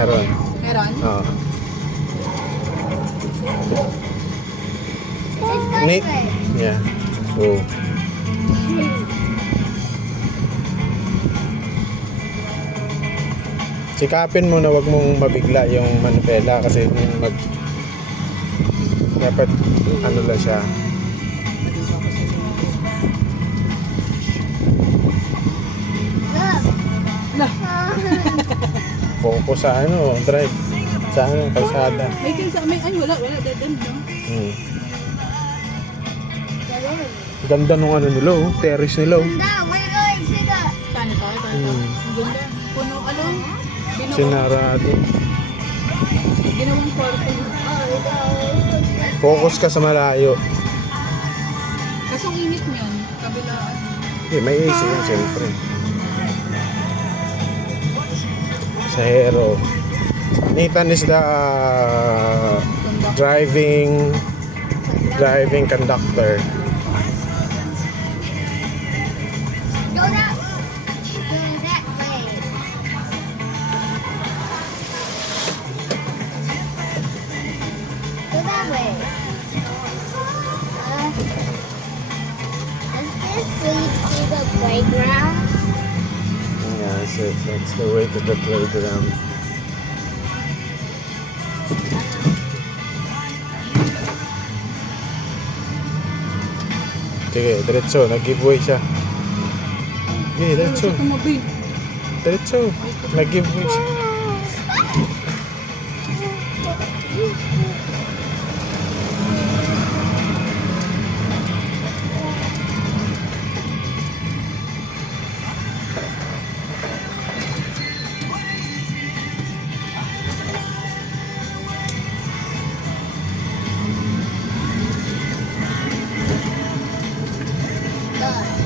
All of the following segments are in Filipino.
Meron. Meron? Oo. It's Yeah. Oh. Sikapin mo na wag mong mabigla yung manubela kasi dapat ano lang siya. Focus sa ano, drive. Sa ano, kalsada. Wala, dead end, no? Ganda nung ano nila, oh. Terrace nila, oh. Saan ito? Ang ganda. Puno, Sinarado. Ginawang kwarto. Focus ka sa malayo. Kasong init niyan, kabilaan. May AC yan, siyempre. Sa Hero. Nathan is the driving conductor. Go that way. Go that way. Does this lead to the playground? Yeah, that's the way to the playground. Sige, diretso, nag-giveaway siya. Sige, diretso. Diretso, nag-giveaway siya.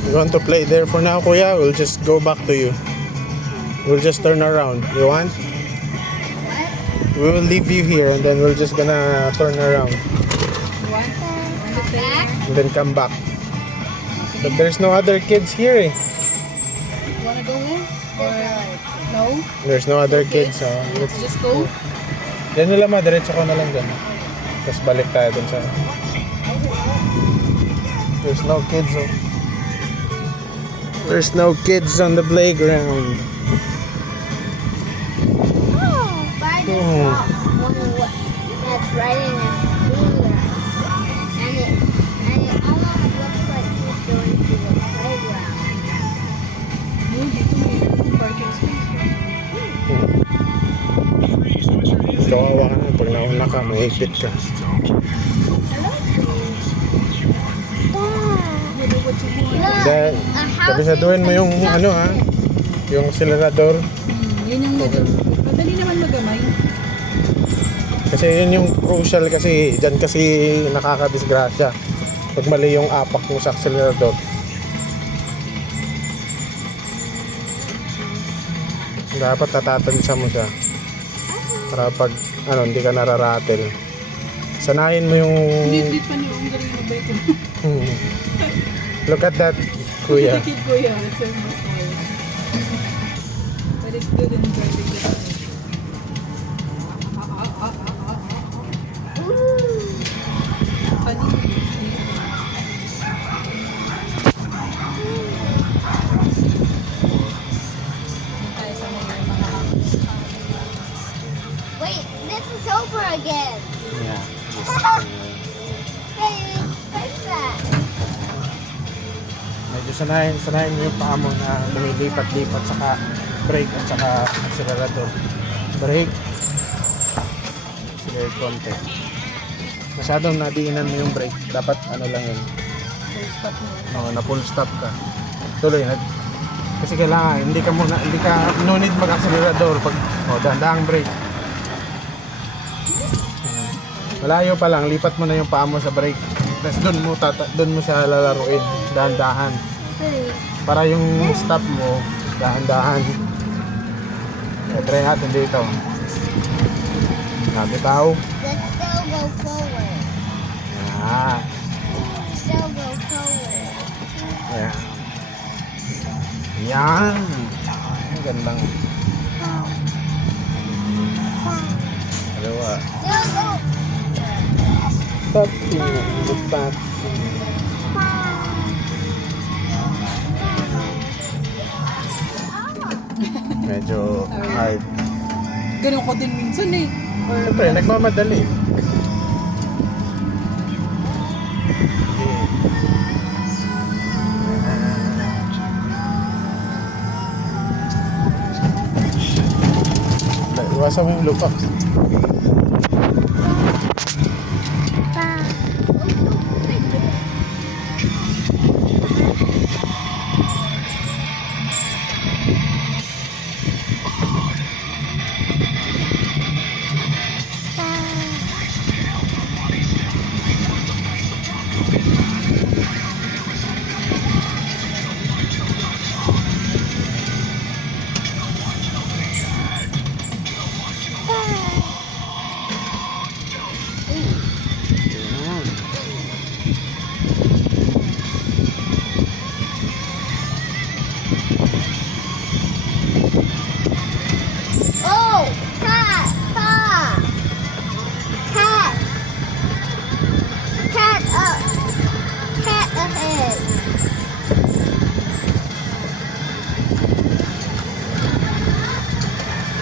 You want to play there for now, Kuya? We'll just go back to you. We'll just turn around. You want? We will leave you here and then we're just gonna turn around and then come back. But there's no other kids here, eh. You wanna go in? Or no? There's no other kids, so let's Just go? Yan na lang, diretso ko na lang dyan. Tapos balik tayo dun sa... There's no kids, oh. There's no kids on the playground. I just saw one that's riding a scooter, and it almost looks like he's going to the playground. Dito may parking space. Kawawa ka na. Pag nauna ka, mahigpit ka. Dahil, kabisaduhin mo yung ano, ha? Yung acelerador. Yun yung madali naman magamay. Kasi yun yung crucial kasi dyan kasi nakakadisgrasya pag mali yung apak mo sa acelerador. Dapat tatatansya mo siya para pag ano, hindi ka nararatel. Sanayin mo yung Lit pa niyo, ang galing na ba ito? Look at that, Kuya. Kuya, it's almost all. But it's good in driving the car. Wait, this is over again. Yeah. Hey, what's that? Medyo sanayin mo yung paa mo na lumilipat-lipat saka brake at saka accelerator. Brake. Accelerate konti. Masyadong nadiinan mo yung brake. Dapat ano lang yun. Full stop mo. No, na full stop ka. Tuloy na. Kasi kailangan, hindi ka no need mag-accelerator pag dahan-dahang brake. Malayo pa lang, lipat mo na yung paa mo sa brake. Tapos doon mo siya lalaruin, dahan-dahan. Para yung stop mo, dahan-dahan. Try natin dito. Nabitaw. Let's still go forward. Ah, Still go forward. yeah. Yan. Ang gandang. Dalawa. No, no. Papi. Papi. Medyo hard. Ganun ko din minsan eh. Siyempre, nagmamadali. Iwasan mo yung lupa. Oh, cat, cat, cat, cat up, cat ahead.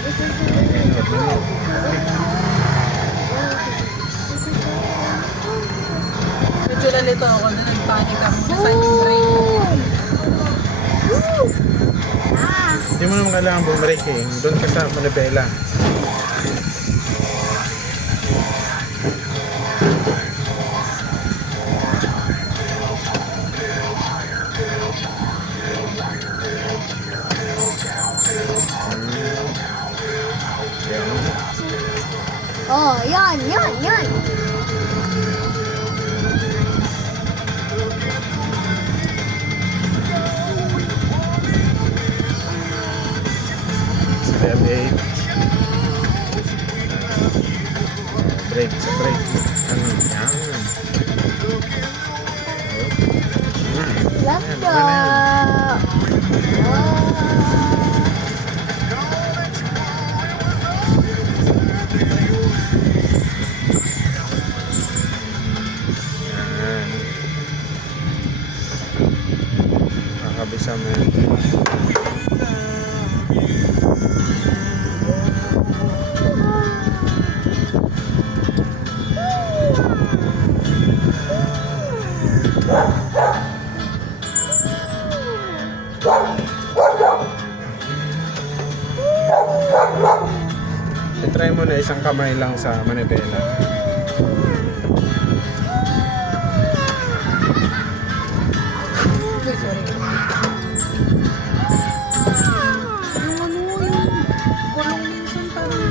This is Medyo nalito ako na nag-panic ako. Nasaan yung brake? Ah, Hindi mo naman kailangan bumalik eh. Doon ka sa Manibela. oh, yan, yan, yan. Step 8. Brake, sa brake. Ano? Yan. Let's Yan, go. okay na yan. Yan. Kakabisa mo yan. I-try mo na isang kamay lang sa manibela. Uy, sorry. Yung ano, yung gulong minsan parang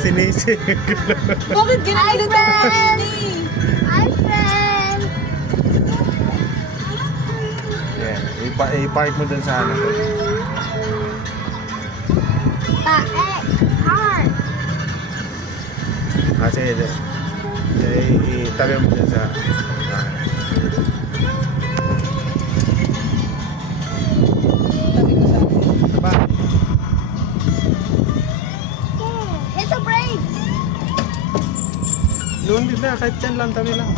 Sinisig. bakit ginalit ako friend! eh? Hi, friend. Yeah, i-park mo dun sa ano. Paek, heart. Kasi itabi mo dun sa Sabi ko sa Aba, Hit the brakes. noon din na, kahit dyan lang, tabi lang.